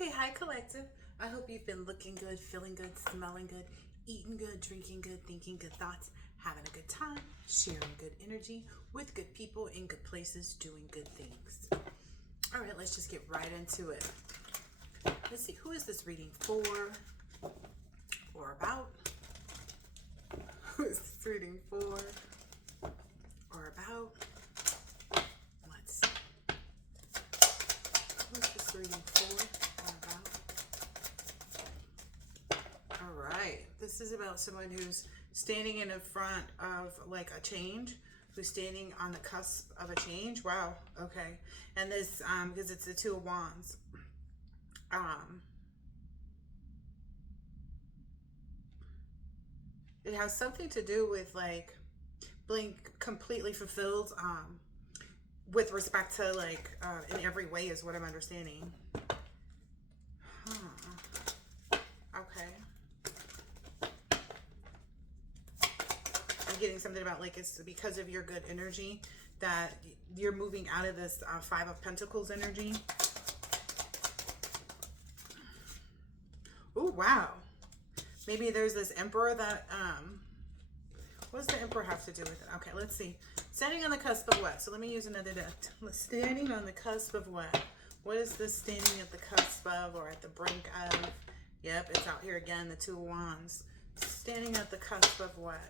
Okay, hi collective. I hope you've been looking good, feeling good, smelling good, eating good, drinking good, thinking good thoughts, having a good time, sharing good energy with good people in good places, doing good things. All right, let's just get right into it. Let's see, who is this reading for or about? Who is this reading for or about? Let's see. Who is this reading for or about? All right, this is about someone who's standing in front of like a change, who's standing on the cusp of a change. Wow, okay. And this, because it's the Two of Wands. It has something to do with like being completely fulfilled with respect to like in every way is what I'm understanding. Okay. I'm getting something about like it's because of your good energy that you're moving out of this Five of Pentacles energy. Oh, wow. Maybe there's this Emperor that, what does the Emperor have to do with it? Okay, let's see. Standing on the cusp of what? So let me use another deck. Standing on the cusp of what? What is this standing at the cusp of or at the brink of? Yep, it's out here again, the Two of Wands. Standing at the cusp of what?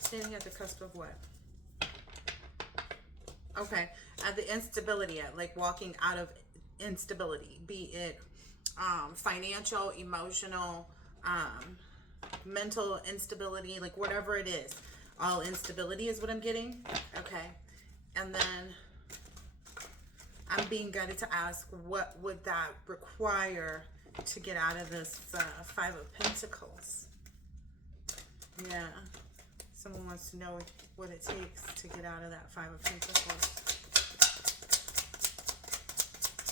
Standing at the cusp of what? Okay, at the instability, at like walking out of instability, be it financial, emotional, mental instability, like whatever it is. All instability is what I'm getting. Okay, and then I'm being guided to ask, what would that require to get out of this Five of Pentacles? Yeah. Someone wants to know what it takes to get out of that Five of Pentacles.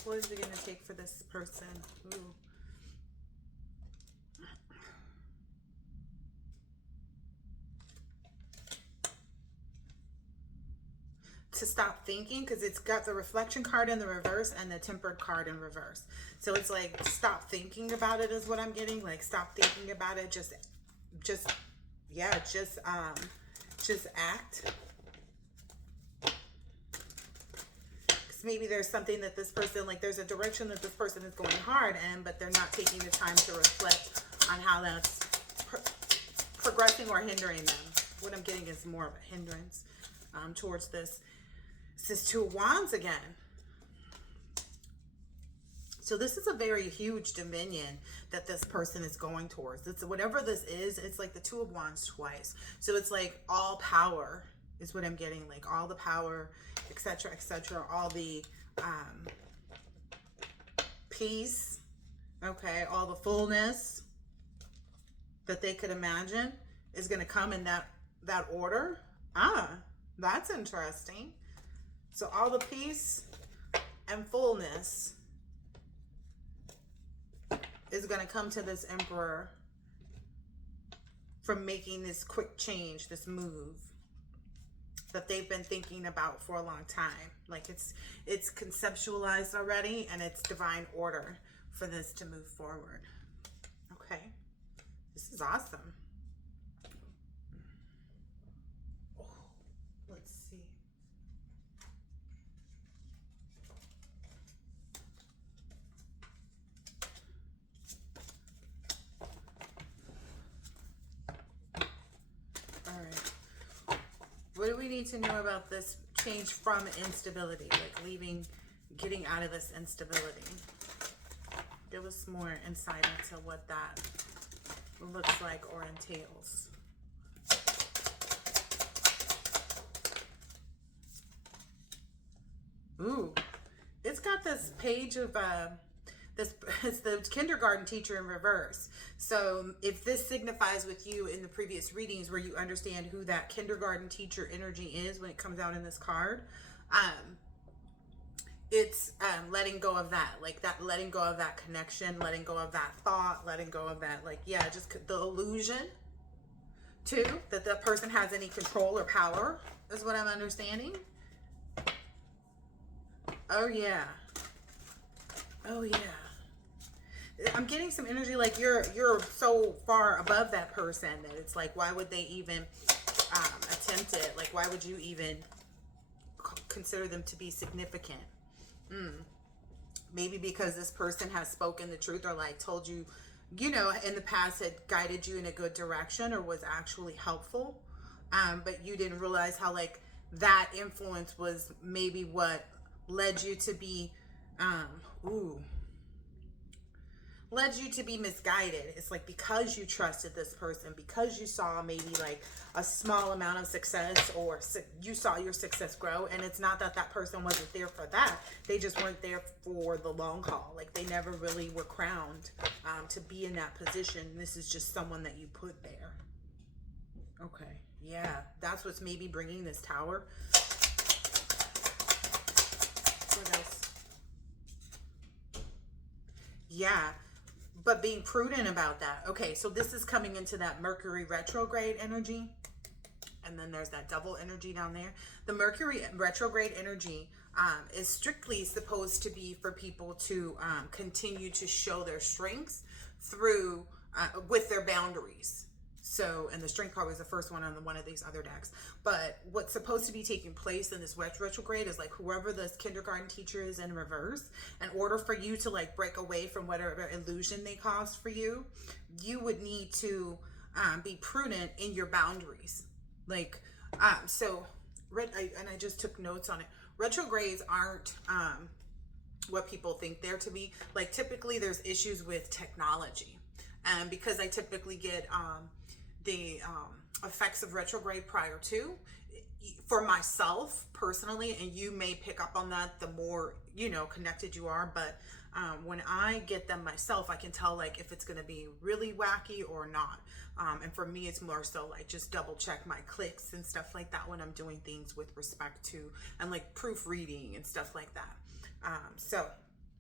What is it going to take for this person? Ooh. To stop thinking, because it's got the reflection card in the reverse and the tempered card in reverse. So it's like stop thinking about it is what I'm getting. Like stop thinking about it. Just act. Because maybe there's something that this person, like there's a direction that this person is going hard in, but they're not taking the time to reflect on how that's progressing or hindering them. What I'm getting is more of a hindrance towards this. This is Two of Wands again. So this is a very huge dominion that this person is going towards. It's whatever this is, it's like the Two of Wands twice. So it's like all power is what I'm getting, like all the power, etc., etc., all the peace, okay, all the fullness that they could imagine is going to come in that order. That's interesting. So all the peace and fullness is going to come to this Emperor from making this quick change, this move that they've been thinking about for a long time. Like it's conceptualized already, and it's divine order for this to move forward. Okay, this is awesome. Oh, let's see. What do we need to know about this change from instability, like leaving, getting out of this instability? Give us more insight into what that looks like or entails. Ooh, it's got this page of it's the kindergarten teacher in reverse. So if this signifies with you in the previous readings where you understand who that kindergarten teacher energy is when it comes out in this card, it's letting go of that, like that, letting go of that connection, letting go of that thought, letting go of that, like, yeah, just the illusion too, that the person has any control or power is what I'm understanding. Oh yeah. Oh yeah. I'm getting some energy like you're so far above that person that it's like, why would they even attempt it? Like, why would you even consider them to be significant? Maybe because this person has spoken the truth, or like told you, in the past had guided you in a good direction, or was actually helpful. But you didn't realize how like that influence was maybe what led you to be, ooh, led you to be misguided. It's like, because you trusted this person, because you saw maybe like a small amount of success, or you saw your success grow. And it's not that that person wasn't there for that. They just weren't there for the long haul. Like, they never really were crowned to be in that position. This is just someone that you put there. Okay. Yeah. That's what's maybe bringing this Tower. What else? Yeah. But being prudent about that. Okay, so this is coming into that Mercury retrograde energy. And then there's that double energy down there. The Mercury retrograde energy is strictly supposed to be for people to continue to show their strengths through, with their boundaries. So, and the strength card was the first one on one of these other decks. But what's supposed to be taking place in this retrograde is like, whoever this kindergarten teacher is in reverse, in order for you to like break away from whatever illusion they caused for you, you would need to be prudent in your boundaries. Like, so, and I just took notes on it. Retrogrades aren't what people think they're to be. Like, typically there's issues with technology. And because I typically get the effects of retrograde prior to, for myself personally, and you may pick up on that the more connected you are, but when I get them myself, I can tell like if it's going to be really wacky or not. And for me, it's more so like just double check my clicks and stuff like that when I'm doing things with respect to, and like proofreading and stuff like that.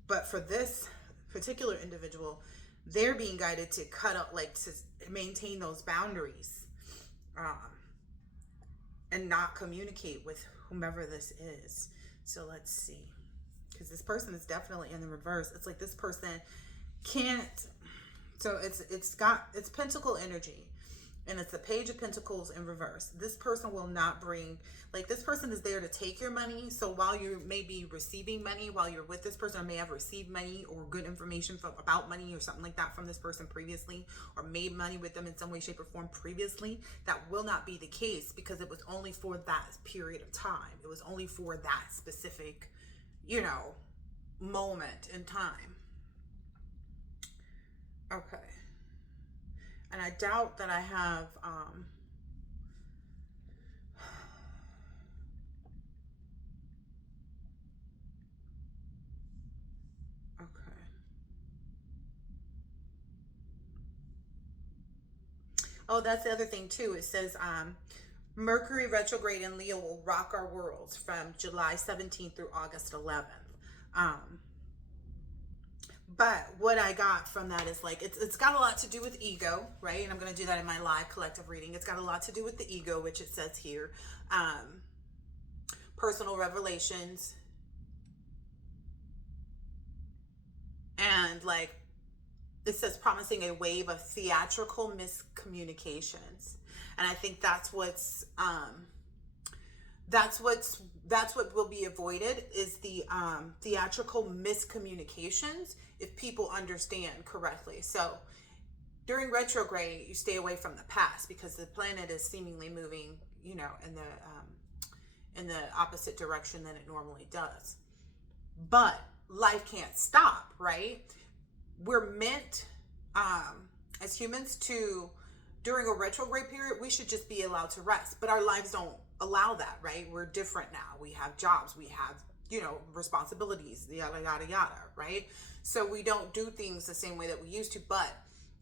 But for this particular individual, they're being guided to cut out, like to maintain those boundaries, and not communicate with whomever this is. So let's see, because this person is definitely in the reverse. It's like this person can't. So it's Pentacle energy, and it's the Page of Pentacles in reverse. This person will not bring, like, this person is there to take your money. So while you may be receiving money, while you're with this person, or may have received money or good information about money or something like that from this person previously, or made money with them in some way, shape, or form previously, that will not be the case, because it was only for that period of time. It was only for that specific, moment in time. Okay. And I doubt that I have, okay. Oh, that's the other thing too. It says, Mercury retrograde in Leo will rock our worlds from July 17th through August 11th. But what I got from that is like, it's got a lot to do with ego, right? And I'm going to do that in my live collective reading. It's got a lot to do with the ego, which it says here. Personal revelations. And like, it says promising a wave of theatrical miscommunications. And I think that's what will be avoided, is the theatrical miscommunications, if people understand correctly. So during retrograde, you stay away from the past, because the planet is seemingly moving, in the opposite direction than it normally does. But life can't stop, right? We're meant, as humans, to, during a retrograde period, we should just be allowed to rest. But our lives don't allow that, right? We're different now. We have jobs, we have, responsibilities, yada, yada, yada, right? So we don't do things the same way that we used to, but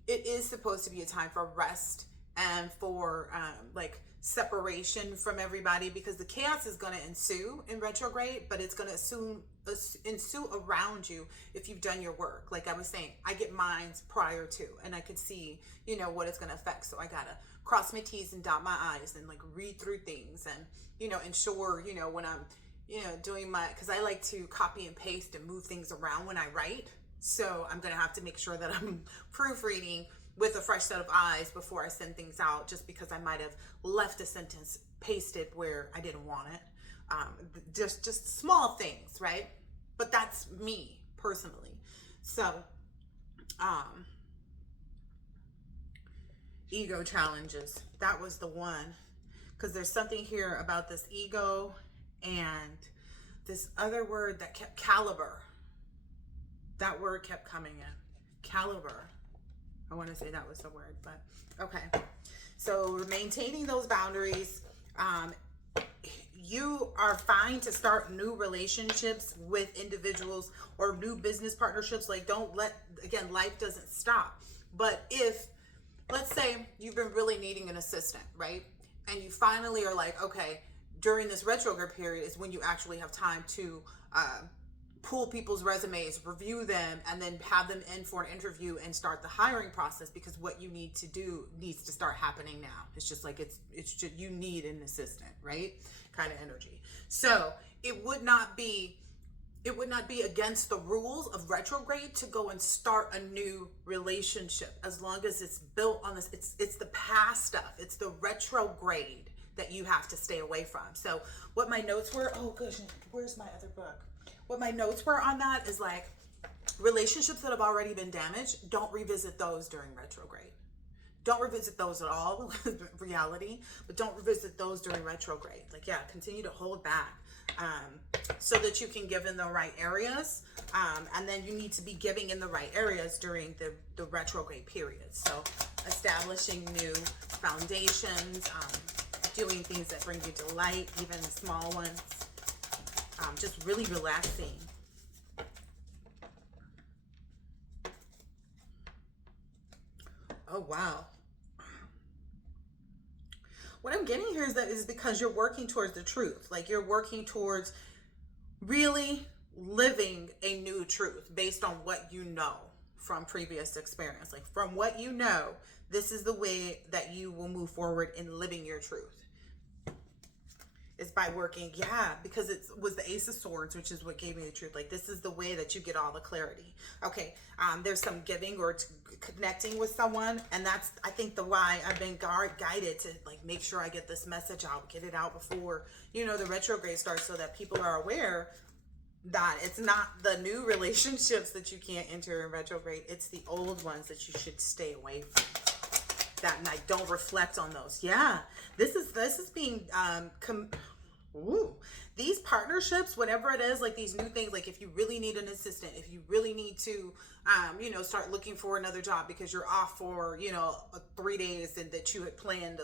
it is supposed to be a time for rest and for like separation from everybody, because the chaos is going to ensue in retrograde, but it's going to ensue around you if you've done your work. Like I was saying, I get mines prior to, and I could see, what it's going to affect. So I got to cross my T's and dot my I's and like read through things and, ensure, when I'm, doing because I like to copy and paste and move things around when I write. So I'm going to have to make sure that I'm proofreading with a fresh set of eyes before I send things out, just because I might have left a sentence pasted where I didn't want it. Just small things, right? But that's me personally. So, ego challenges. That was the one, because there's something here about this ego and this other word that kept caliber. That word kept coming in. Caliber. I want to say that was the word, but okay. So maintaining those boundaries. You are fine to start new relationships with individuals or new business partnerships. Like, don't let, again, life doesn't stop. But if, let's say you've been really needing an assistant, right? And you finally are like, okay, during this retrograde period is when you actually have time to pull people's resumes, review them, and then have them in for an interview and start the hiring process, because what you need to do needs to start happening now. It's just like, it's just, you need an assistant, right? Kind of energy. So it would not be against the rules of retrograde to go and start a new relationship, as long as it's built on this. It's the past stuff. It's the retrograde that you have to stay away from. So what my notes were, oh gosh, where's my other book? What my notes were on that is like, relationships that have already been damaged, don't revisit those during retrograde. Don't revisit those at all, reality, but don't revisit those during retrograde. Like, yeah, continue to hold back so that you can give in the right areas. And then you need to be giving in the right areas during the retrograde period. So establishing new foundations, doing things that bring you delight, even the small ones. Just really relaxing. Oh, wow. What I'm getting here is that is because you're working towards the truth. Like, you're working towards really living a new truth based on what you know from previous experience. Like, from what you know, this is the way that you will move forward in living your truth. Is by working, because it was the Ace of Swords, which is what gave me the truth. Like, this is the way that you get all the clarity. Okay, there's some giving or connecting with someone, and that's, I think, the why I've been guided to, like, make sure I get this message out, get it out before, the retrograde starts, so that people are aware that it's not the new relationships that you can't enter in retrograde, it's the old ones that you should stay away from. That night, don't reflect on those. This is being these partnerships, whatever it is, like these new things, like if you really need an assistant, if you really need to start looking for another job because you're off for 3 days and that you had planned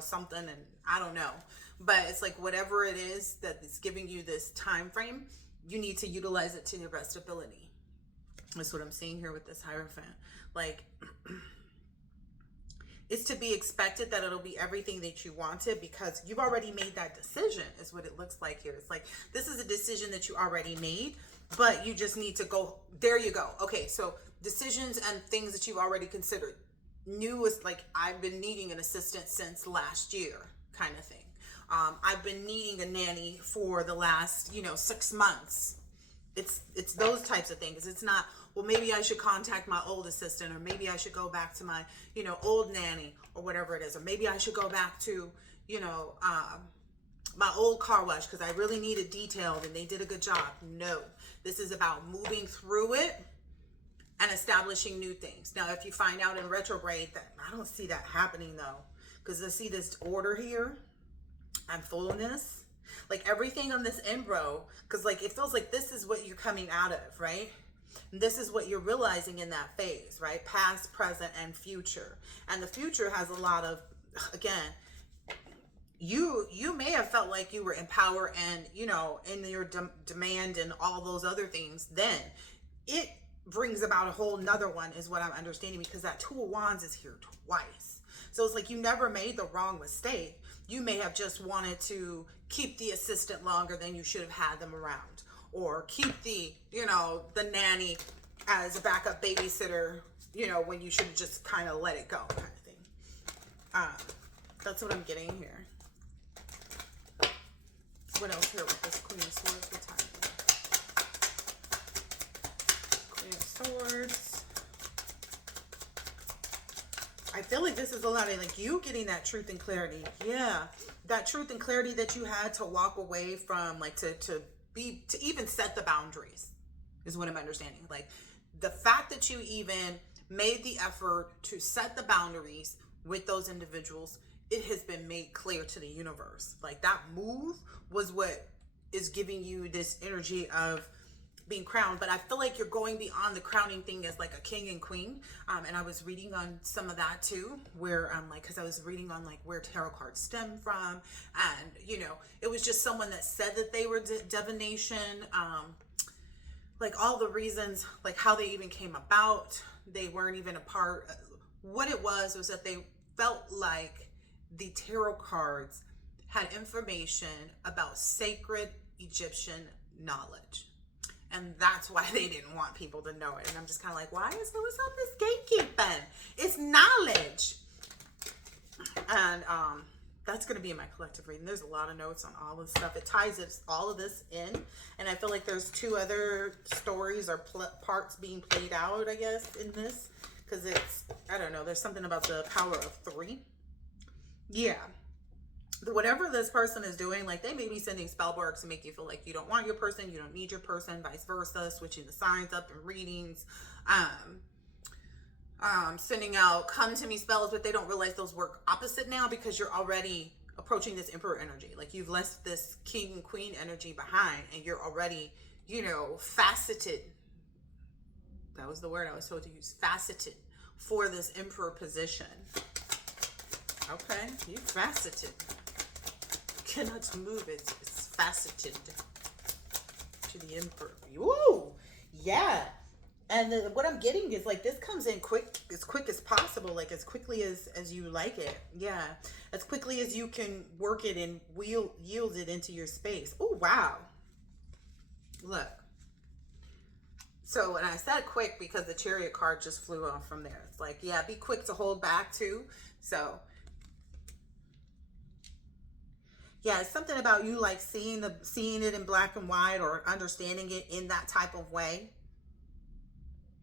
something, and I don't know, but it's like, whatever it is that is giving you this time frame, you need to utilize it to your best ability. That's what I'm seeing here with this Hierophant. Like, it's to be expected that it'll be everything that you wanted, because you've already made that decision, is what it looks like here. It's like, this is a decision that you already made, but you just need to go, there you go. Okay, so decisions and things that you've already considered. New is like, I've been needing an assistant since last year, kind of thing. I've been needing a nanny for the last, 6 months. It's those types of things. It's not, well, maybe I should contact my old assistant, or maybe I should go back to my, old nanny, or whatever it is. Or maybe I should go back to, my old car wash because I really need it detailed and they did a good job. No, this is about moving through it and establishing new things. Now, if you find out in retrograde that, I don't see that happening though, because I see this order here and fullness, like everything on this embro, because like it feels like this is what you're coming out of, right? And this is what you're realizing in that phase, right? Past, present, and future. And the future has a lot of, again, you may have felt like you were in power and, in your demand and all those other things. Then it brings about a whole nother one, is what I'm understanding, because that Two of Wands is here twice. So it's like you never made the wrong mistake. You may have just wanted to keep the assistant longer than you should have had them around, or keep the, the nanny as a backup babysitter, when you should just kind of let it go, kind of thing. That's what I'm getting here. What else here with this Queen of Swords? What time? Queen of Swords. I feel like this is a lot of like you getting that truth and clarity. Yeah. That truth and clarity that you had to walk away from, like to even set the boundaries is what I'm understanding. Like the fact that you even made the effort to set the boundaries with those individuals, it has been made clear to the universe. Like that move was what is giving you this energy of being crowned. But I feel like you're going beyond the crowning thing as like a king and queen. And I was reading on some of that too, where like, cause I was reading on like where tarot cards stem from. And you know, it was just someone that said that they were divination. Like all the reasons, like how they even came about, they weren't even a part. What it was that they felt like the tarot cards had information about sacred Egyptian knowledge. And that's why they didn't want people to know it. And I'm just kind of like, why is there was all this gatekeeping? It's knowledge. And that's going to be in my collective reading. There's a lot of notes on all this stuff. It ties all of this in. And I feel like there's two other stories or parts being played out, I guess, in this. Because it's, I don't know, there's something about the power of 3. Yeah. Whatever this person is doing, like they may be sending spell work to make you feel like you don't want your person, you don't need your person, vice versa, switching the signs up in readings, sending out come to me spells, but they don't realize those work opposite now because you're already approaching this emperor energy. Like you've left this king and queen energy behind and you're already, you know, faceted. That was the word I was told to use, faceted for this emperor position. Okay, you faceted. Cannot move it. It's faceted to the emperor. Woo! Yeah. And what I'm getting is like this comes in quick as possible, like as quickly as you like it. Yeah. As quickly as you can work it and yield it into your space. Oh, wow. Look. So, and I said quick because the Chariot card just flew off from there. It's like, yeah, be quick to hold back too. So, yeah, it's something about you like seeing it in black and white or understanding it in that type of way.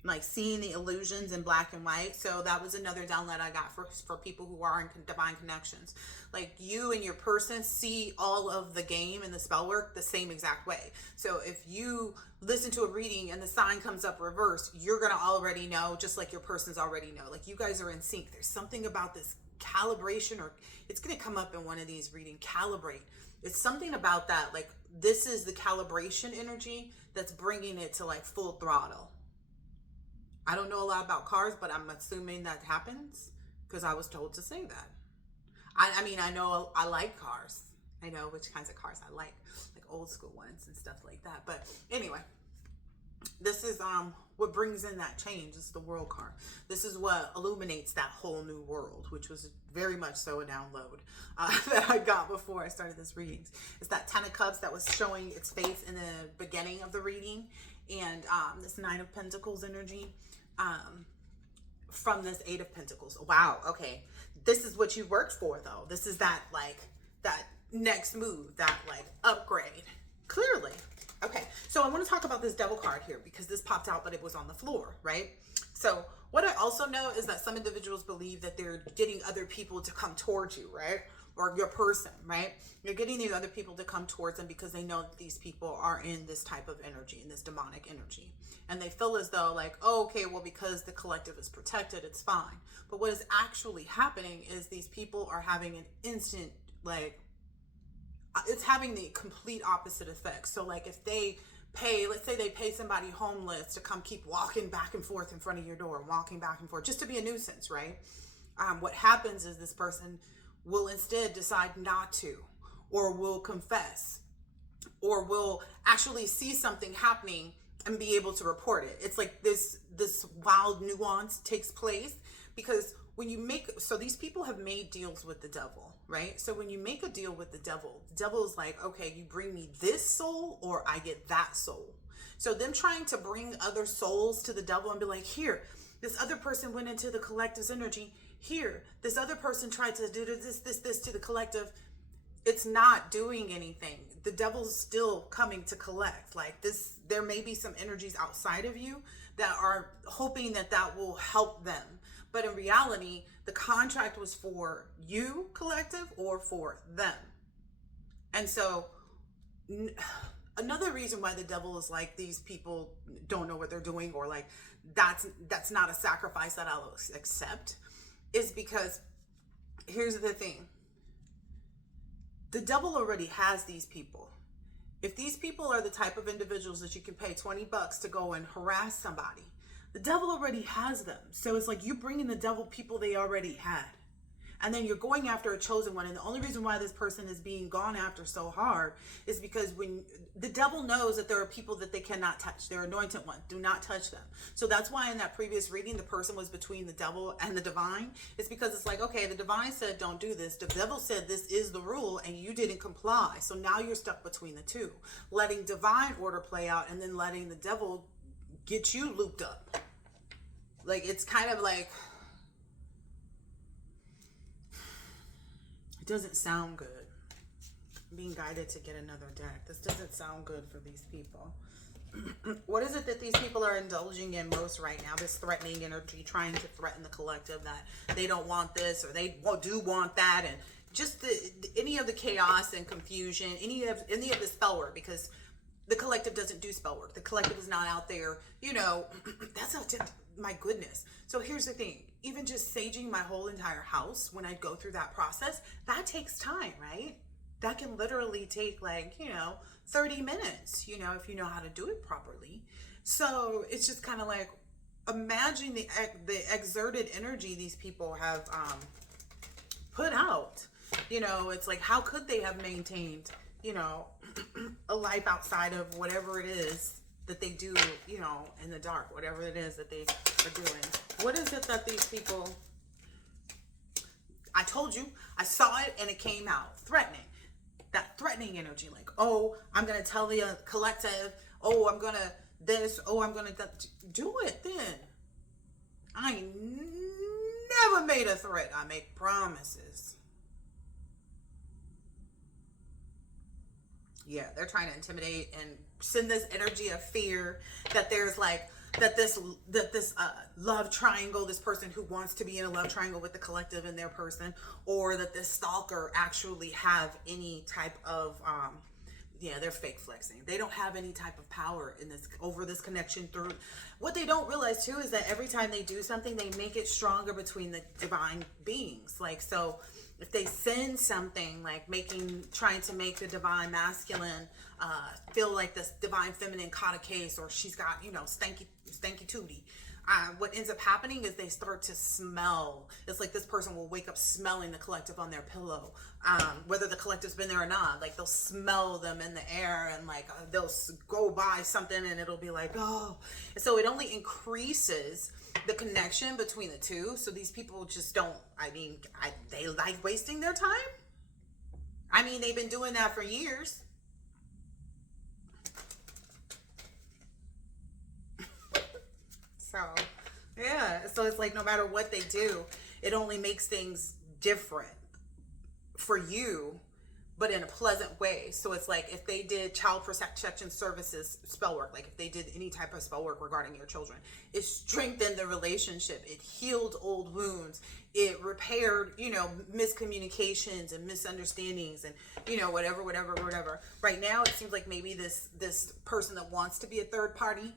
Like seeing the illusions in black and white. So that was another download I got for people who are in divine connections. Like you and your person see all of the game and the spell work the same exact way. So if you listen to a reading and the sign comes up reversed, you're going to already know, just like your person's already know. Like you guys are in sync. There's something about this calibration, or it's going to come up in one of these reading, calibrate. It's something about that. Like this is the calibration energy that's bringing it to like full throttle. I don't know a lot about cars, but I'm assuming that happens because I was told to say that. I mean, I know I like cars. I know which kinds of cars I like old school ones and stuff like that. But anyway, this is what brings in that change. It's the World card. This is what illuminates that whole new world, which was very much so a download that I got before I started this reading. It's that 10 of Cups that was showing its face in the beginning of the reading, and this 9 of Pentacles energy from this 8 of Pentacles. Wow. Okay. This is what you worked for, though. This is that like that next move, that like upgrade. Clearly. Okay, so I want to talk about this Devil card here because this popped out, but it was on the floor, right? So what I also know is that some individuals believe that they're getting other people to come towards you, right? Or your person, right? You're getting these other people to come towards them because they know that these people are in this type of energy, in this demonic energy. And they feel as though like, oh, okay, well, because the collective is protected, it's fine. But what is actually happening is these people are having an instant, like, it's having the complete opposite effect. So like if they pay, let's say they pay somebody homeless to come keep walking back and forth in front of your door, walking back and forth just to be a nuisance, right? What happens is this person will instead decide not to, or will confess, or will actually see something happening and be able to report it. It's like this wild nuance takes place because when you make, so these people have made deals with the devil, right? So when you make a deal with the devil is like, okay, you bring me this soul or I get that soul. So them trying to bring other souls to the devil and be like, here, this other person went into the collective's energy. Here, this other person tried to do this to the collective. It's not doing anything. the devil's still coming to collect. Like this, there may be some energies outside of you that are hoping that that will help them. But in reality, the contract was for you, collective, or for them. And so another reason why the devil is like, these people don't know what they're doing, or like that's not a sacrifice that I'll accept, is because here's the thing. The devil already has these people. If these people are the type of individuals that you can pay $20 to go and harass somebody, the devil already has them. So it's like you bringing the devil people they already had. And then you're going after a chosen one. And the only reason why this person is being gone after so hard is because when the devil knows that there are people that they cannot touch, they're anointed ones, do not touch them. So that's why in that previous reading, the person was between the devil and the divine. It's because it's like, okay, the divine said, don't do this. The devil said, this is the rule, and you didn't comply. So now you're stuck between the two, letting divine order play out and then letting the devil get you looped up. Like, it's kind of like, it doesn't sound good. I'm being guided to get another deck. This doesn't sound good for these people. What is it that these people are indulging in most right now? This threatening energy, trying to threaten the collective that they don't want this or they do want that, and just any of the chaos and confusion, any of the spell work, because the collective doesn't do spell work. The collective is not out there, that's not, my goodness. So here's the thing, even just saging my whole entire house, when I go through that process, that takes time, right? That can literally take 30 minutes, if you know how to do it properly. So it's just kind of like, imagine the exerted energy these people have put out. It's like, how could they have maintained, a life outside of whatever it is that they do, in the dark, whatever it is that they are doing. What is it that these people, I told you, I saw it and it came out, threatening. That threatening energy, like, oh, I'm going to tell the collective, oh, I'm going to this, oh, I'm going to do it then. I never made a threat. I make promises. Yeah, they're trying to intimidate and send this energy of fear that there's like, that this love triangle, this person who wants to be in a love triangle with the collective and their person, or that this stalker actually have any type of, they're fake flexing. They don't have any type of power in this, over this connection through. What they don't realize too is that every time they do something, they make it stronger between the divine beings. Like, so if they send something like trying to make the divine masculine feel like this divine feminine caught a case, or she's got, stanky tootie. What ends up happening is they start to smell. It's like this person will wake up smelling the collective on their pillow, whether the collective's been there or not. Like, they'll smell them in the air, and like they'll go by something and it'll be like, oh. And so it only increases the connection between the two. So these people just don't, they like wasting their time. They've been doing that for years. So, yeah. So it's like, no matter what they do, it only makes things different for you, but in a pleasant way. So it's like, if they did child protection services spell work, like if they did any type of spell work regarding your children, it strengthened the relationship. It healed old wounds. It repaired, miscommunications and misunderstandings and, whatever. Right now, it seems like maybe this person that wants to be a third party,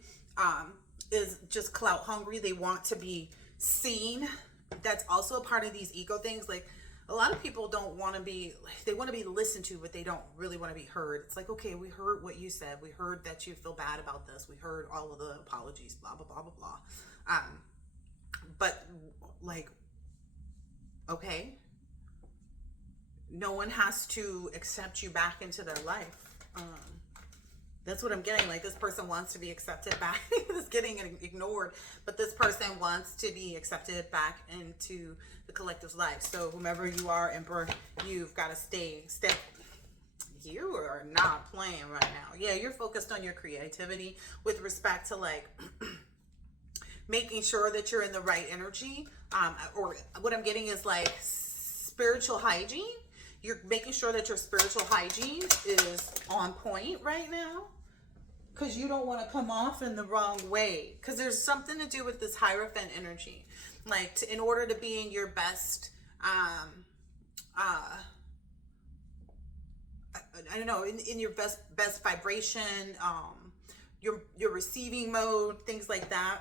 is just clout hungry. They want to be seen. That's also a part of these ego things. Like, a lot of people don't want to be, they want to be listened to, but they don't really want to be heard. It's like, okay, we heard what you said. We heard that you feel bad about this. We heard all of the apologies, blah, blah, blah, blah, blah. But like, okay, no one has to accept you back into their life. That's what I'm getting. Like, this person wants to be accepted back. It's getting ignored, but this person wants to be accepted back into the collective's life. So whomever you are, Emperor, you've got to stay. You are not playing right now. Yeah, you're focused on your creativity with respect to like making sure that you're in the right energy. Or what I'm getting is like spiritual hygiene. You're making sure that your spiritual hygiene is on point right now, because you don't want to come off in the wrong way, because there's something to do with this Hierophant energy. Like, in order to be in your best, I don't know, in your best vibration, your receiving mode, things like that.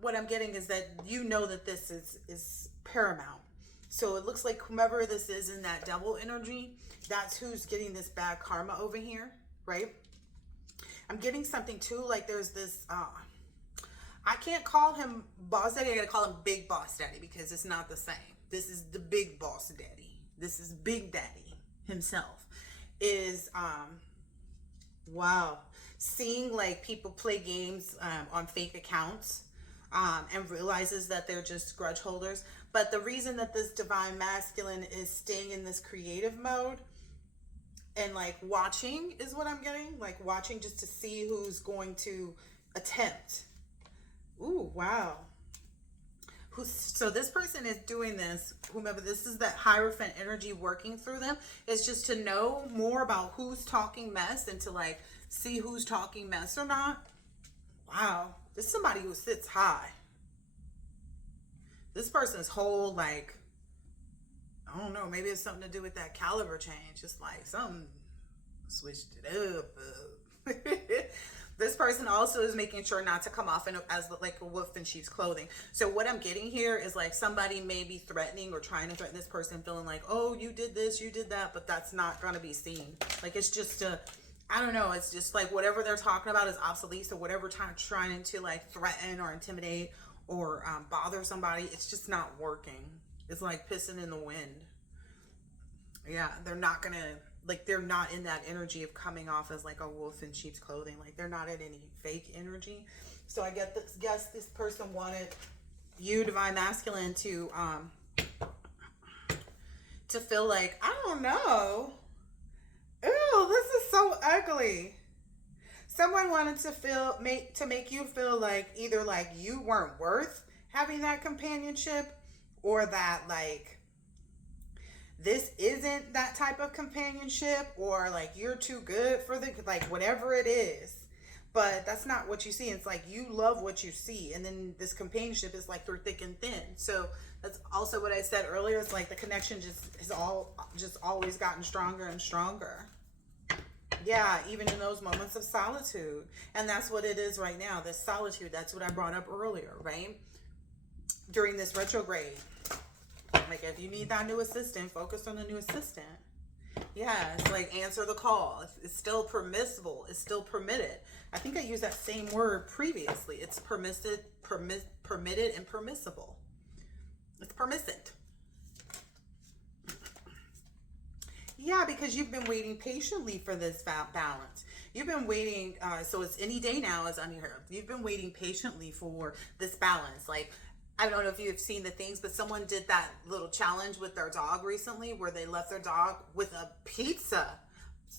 What I'm getting is that you know that this is paramount. So it looks like whomever this is in that devil energy, that's who's getting this bad karma over here, right? I'm getting something too, like there's this, I can't call him Boss Daddy, I gotta call him Big Boss Daddy, because it's not the same. This is the Big Boss Daddy. This is Big Daddy himself. Is, wow, seeing like people play games on fake accounts, and realizes that they're just grudge holders. But the reason that this divine masculine is staying in this creative mode and like watching is what I'm getting, like watching just to see who's going to attempt. Ooh, wow. So this person is doing this, whomever this is, that Hierophant energy working through them, is just to know more about who's talking mess and to like see who's talking mess or not. Wow. This is somebody who sits high. This person's whole, like, I don't know, maybe it's something to do with that caliber change. Just like something switched it up. This person also is making sure not to come off as like a wolf in sheep's clothing. So what I'm getting here is like somebody may be threatening or trying to threaten this person, feeling like, oh, you did this, you did that, but that's not going to be seen. Like, it's just I don't know, it's just like whatever they're talking about is obsolete. So whatever trying to like threaten or intimidate or bother somebody, it's just not working. It's like pissing in the wind. Yeah, they're not going to, like, they're not in that energy of coming off as like a wolf in sheep's clothing. Like, they're not in any fake energy. So I guess this person wanted you, divine masculine, to feel like, I don't know. Ew, this is so ugly. Someone wanted to make you feel like either like you weren't worth having that companionship, or that like this isn't that type of companionship, or like you're too good for the, like, whatever it is. But that's not what you see. It's like you love what you see, and then this companionship is like through thick and thin. So that's also what I said earlier. It's like the connection has always gotten stronger and stronger. Yeah, even in those moments of solitude. And that's what it is right now, this solitude. That's what I brought up earlier, right? During this retrograde. Like, if you need that new assistant, focus on the new assistant. Yeah, it's like answer the call. It's still permissible. It's still permitted. I think I used that same word previously. It's permitted and permissible. It's permissive. Yeah, because you've been waiting patiently for this balance. You've been waiting, so it's any day now, as I'm here. You've been waiting patiently for this balance. Like, I don't know if you've seen the things, but someone did that little challenge with their dog recently where they left their dog with a pizza.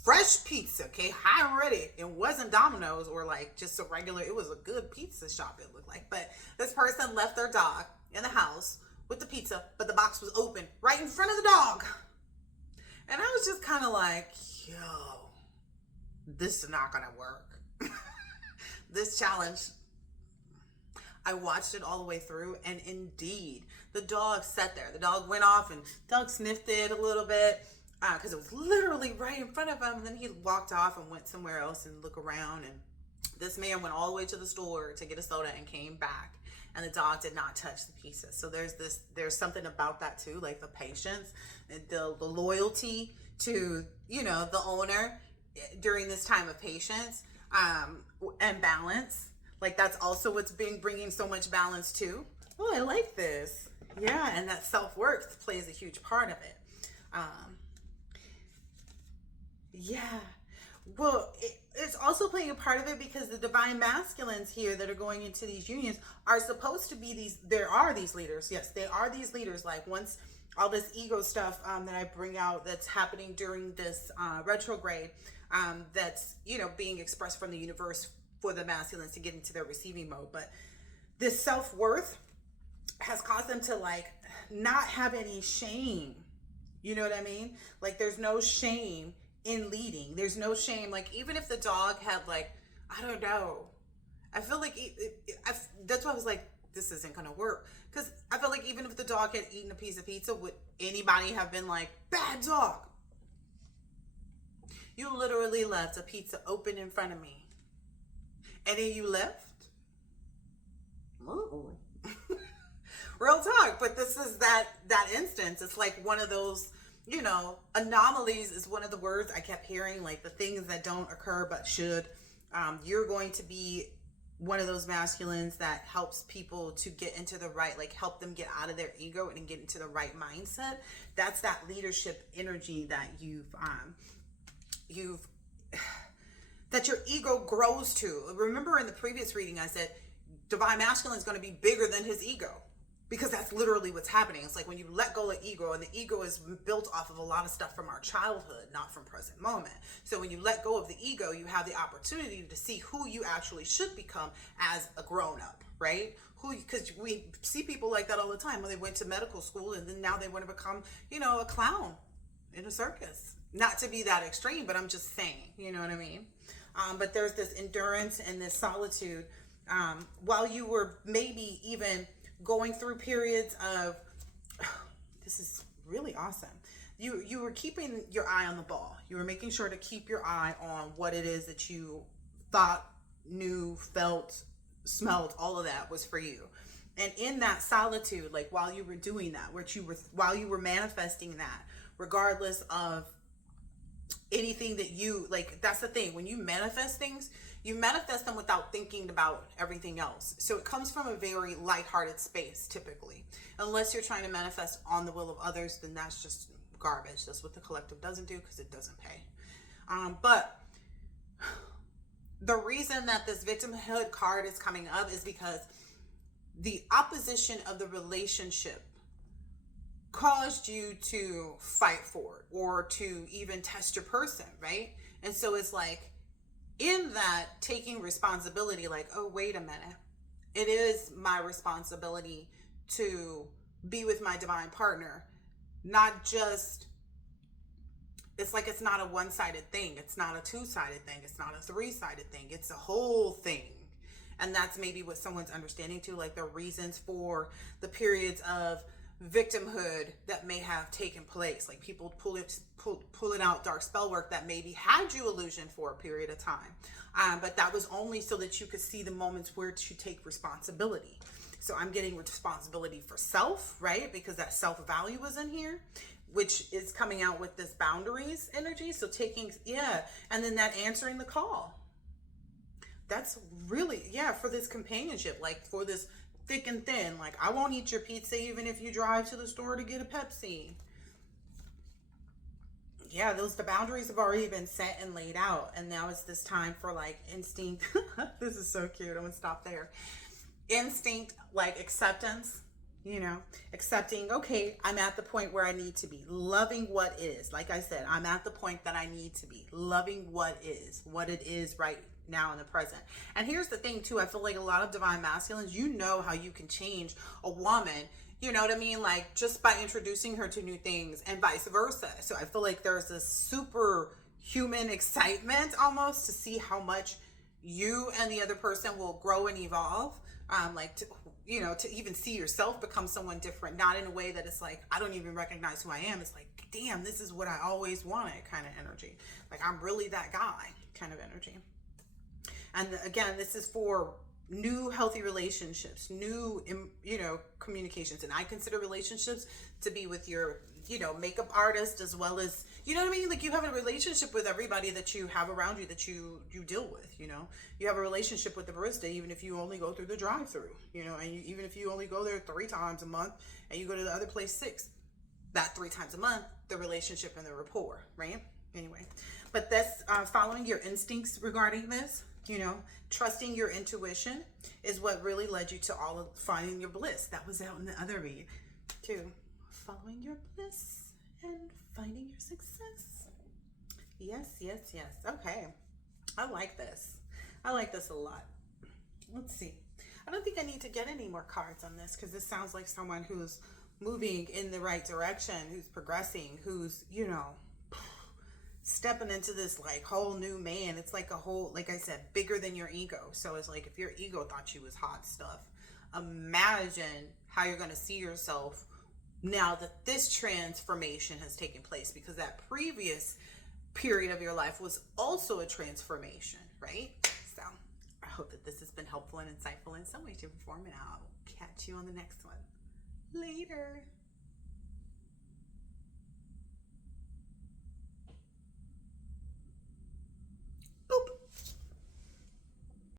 Fresh pizza, okay, high and ready. It wasn't Domino's or like just a regular, it was a good pizza shop, it looked like. But this person left their dog in the house with the pizza, but the box was open right in front of the dog. And I was just kind of like, yo, this is not going to work. This challenge, I watched it all the way through, and indeed, the dog sat there. The dog went off, and the dog sniffed it a little bit because it was literally right in front of him. And then he walked off and went somewhere else and looked around. And this man went all the way to the store to get a soda and came back. And the dog did not touch the pizza. So there's something about that too, like the patience and the loyalty to, you know, the owner during this time of patience, and balance. Like, that's also what's bringing so much balance too. Oh, I like this. Yeah, and that self-worth plays a huge part of it. Yeah. Well, it's also playing a part of it because the divine masculines here that are going into these unions are supposed to be there are these leaders. Yes, they are these leaders. Like, once all this ego stuff that I bring out that's happening during this retrograde, that's, you know, being expressed from the universe for the masculines to get into their receiving mode. But this self-worth has caused them to, like, not have any shame. You know what I mean? Like, there's no shame in leading. There's no shame. Like, even if the dog had, like, I don't know. I feel like that's why I was like, this isn't going to work. Because I feel like even if the dog had eaten a piece of pizza, would anybody have been like, bad dog? You literally left a pizza open in front of me. And then you left? Real talk. But this is that instance. It's like one of those, anomalies is one of the words I kept hearing, like the things that don't occur but should. You're going to be one of those masculines that helps people to get into the right, like help them get out of their ego and get into the right mindset. That's that leadership energy that that your ego grows to. Remember in the previous reading, I said divine masculine is going to be bigger than his ego, because that's literally what's happening. It's like when you let go of ego, and the ego is built off of a lot of stuff from our childhood, not from present moment. So when you let go of the ego, you have the opportunity to see who you actually should become as a grown up, right? Because we see people like that all the time when they went to medical school, and then now they want to become, a clown in a circus. Not to be that extreme, but I'm just saying, you know what I mean? But there's this endurance and this solitude. While you were maybe even going through periods of, this is really awesome. You were keeping your eye on the ball. You were making sure to keep your eye on what it is that you thought, knew, felt, smelled, all of that was for you. And in that solitude, like while you were doing that, while you were manifesting that, regardless of anything that you like, that's the thing. When you manifest things, you manifest them without thinking about everything else. So it comes from a very lighthearted space, typically. Unless you're trying to manifest on the will of others, then that's just garbage. That's what the collective doesn't do, because it doesn't pay. But the reason that this victimhood card is coming up is because the opposition of the relationship caused you to fight for it, or to even test your person, right? And so it's like, in that, taking responsibility, like, oh, wait a minute, it is my responsibility to be with my divine partner. Not just, it's like, it's not a one-sided thing, it's not a two-sided thing, it's not a three-sided thing, it's a whole thing. And that's maybe what someone's understanding too, like the reasons for the periods of victimhood that may have taken place, like people pulling out dark spell work that maybe had you illusion for a period of time, but that was only so that you could see the moments where to take responsibility. So I'm getting responsibility for self, right? Because that self-value was in here, which is coming out with this boundaries energy. So taking, and then that answering the call. That's really, for this companionship, like for this thick and thin. Like, I won't eat your pizza even if you drive to the store to get a Pepsi. Yeah, the boundaries have already been set and laid out. And now it's this time for like instinct. This is so cute. I'm gonna stop there. Instinct, like acceptance, accepting, okay, I'm at the point where I need to be. Loving what is. Like I said, I'm at the point that I need to be. Loving what it is right now in the present. And here's the thing too, I feel like a lot of divine masculines, how you can change a woman, you know what I mean, like just by introducing her to new things, and vice versa. So I feel like there's this super human excitement almost to see how much you and the other person will grow and evolve, to even see yourself become someone different, not in a way that it's like, I don't even recognize who I am. It's like, damn, this is what I always wanted kind of energy. Like, I'm really that guy kind of energy. And again, this is for new healthy relationships, new, communications. And I consider relationships to be with your, makeup artist, as well as, you know what I mean? Like, you have a relationship with everybody that you have around you, that you deal with, you have a relationship with the barista, even if you only go through the drive-through, and even if you only go there 3 times a month and you go to the other place 6, that 3 times a month, the relationship and the rapport, right? Anyway, but that's following your instincts regarding this. Trusting your intuition is what really led you to all of finding your bliss. That was out in the other read too. Following your bliss and finding your success. Yes. Okay. I like this. I like this a lot. Let's see. I don't think I need to get any more cards on this, because this sounds like someone who's moving in the right direction, who's progressing, who's, you know, stepping into this like whole new man. It's like a whole, like I said, bigger than your ego. So it's like if your ego thought you was hot stuff, imagine how you're going to see yourself now that this transformation has taken place, because that previous period of your life was also a transformation, right? So I hope that this has been helpful and insightful in some way, shape, or form, and I'll catch you on the next one. Later.